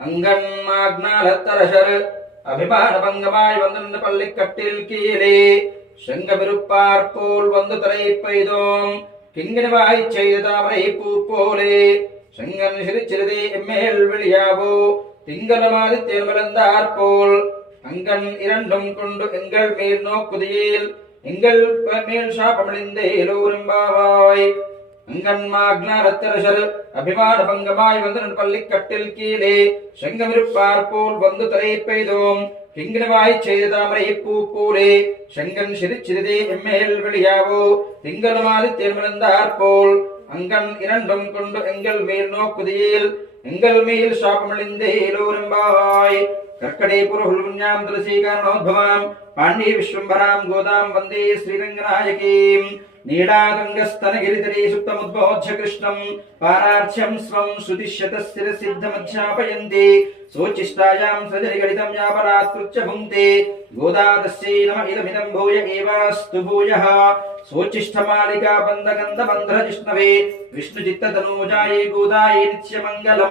அங்கன்மாக்னாலத்தரசர் அபிமான பங்கமாய் வந்து பள்ளிக்கட்டில் கீழே செங்கமிருப்பார் போல் வந்து தலை பெய்தோம் கிங்கினவாய் செய்த தாமரை பூ போலே செங்கன் சிறுச்சிறுதே எம்மேல் வெளியாவோ திங்களமாதி தேர்மலர்ந்தார் போல் அங்கன் இரண்டும் கொண்டு எங்கள் மேல் நோக்குதியில் எங்கள் மேல் சாபமழிந்தேலோரும்பாவாய் அங்கன்மாக்னாலத்தரசர் அபிமான பங்கமாய் வந்து பள்ளிக்கட்டில் கீழே செங்கமிருப்பார் போல் வந்து தலை பெய்தோம் கிங்கினவாய் செய்த தாமரை பூ போலே செங்கன் சிறுச்சிறுதே எம்மேல் வெளியாவோ திங்களமாதி தேர்மலர்ந்தார் போல் அங்கன் இரண்டும் கொண்டு எங்கள் மேல் நோக்குதியில் எங்கள் மேல் சாபமழிந்தேலோரும்பாவாய் கர்க்கடே புரஹுல்ஞாம் துளசீகாரணோத்பவாம் பாண்டி விஸ்வம்பராம் கோதாம் வந்தே ஸ்ரீரங்கநாயகீம் நீடாகங்கஸ்தனகிரிதரே சுப்தமுத்போத்ய கிருஷ்ணம் பாரார்ச்சம் ஸ்வம் சுதிஷ்யதஸ்திரசித்தமध्यापयन्ति सोचिष्टायां सजरिगलितं यापरात्कृच्च भुङ्क्ते गोदातस्यै नम इदमिदं भूय एवास्तु भूयः सोचिष्ठमालिका बन्धगन्धबन्धरजिष्णवे विष्णुचित्ततनूजायै गोदायै नित्यमङ्गलम्।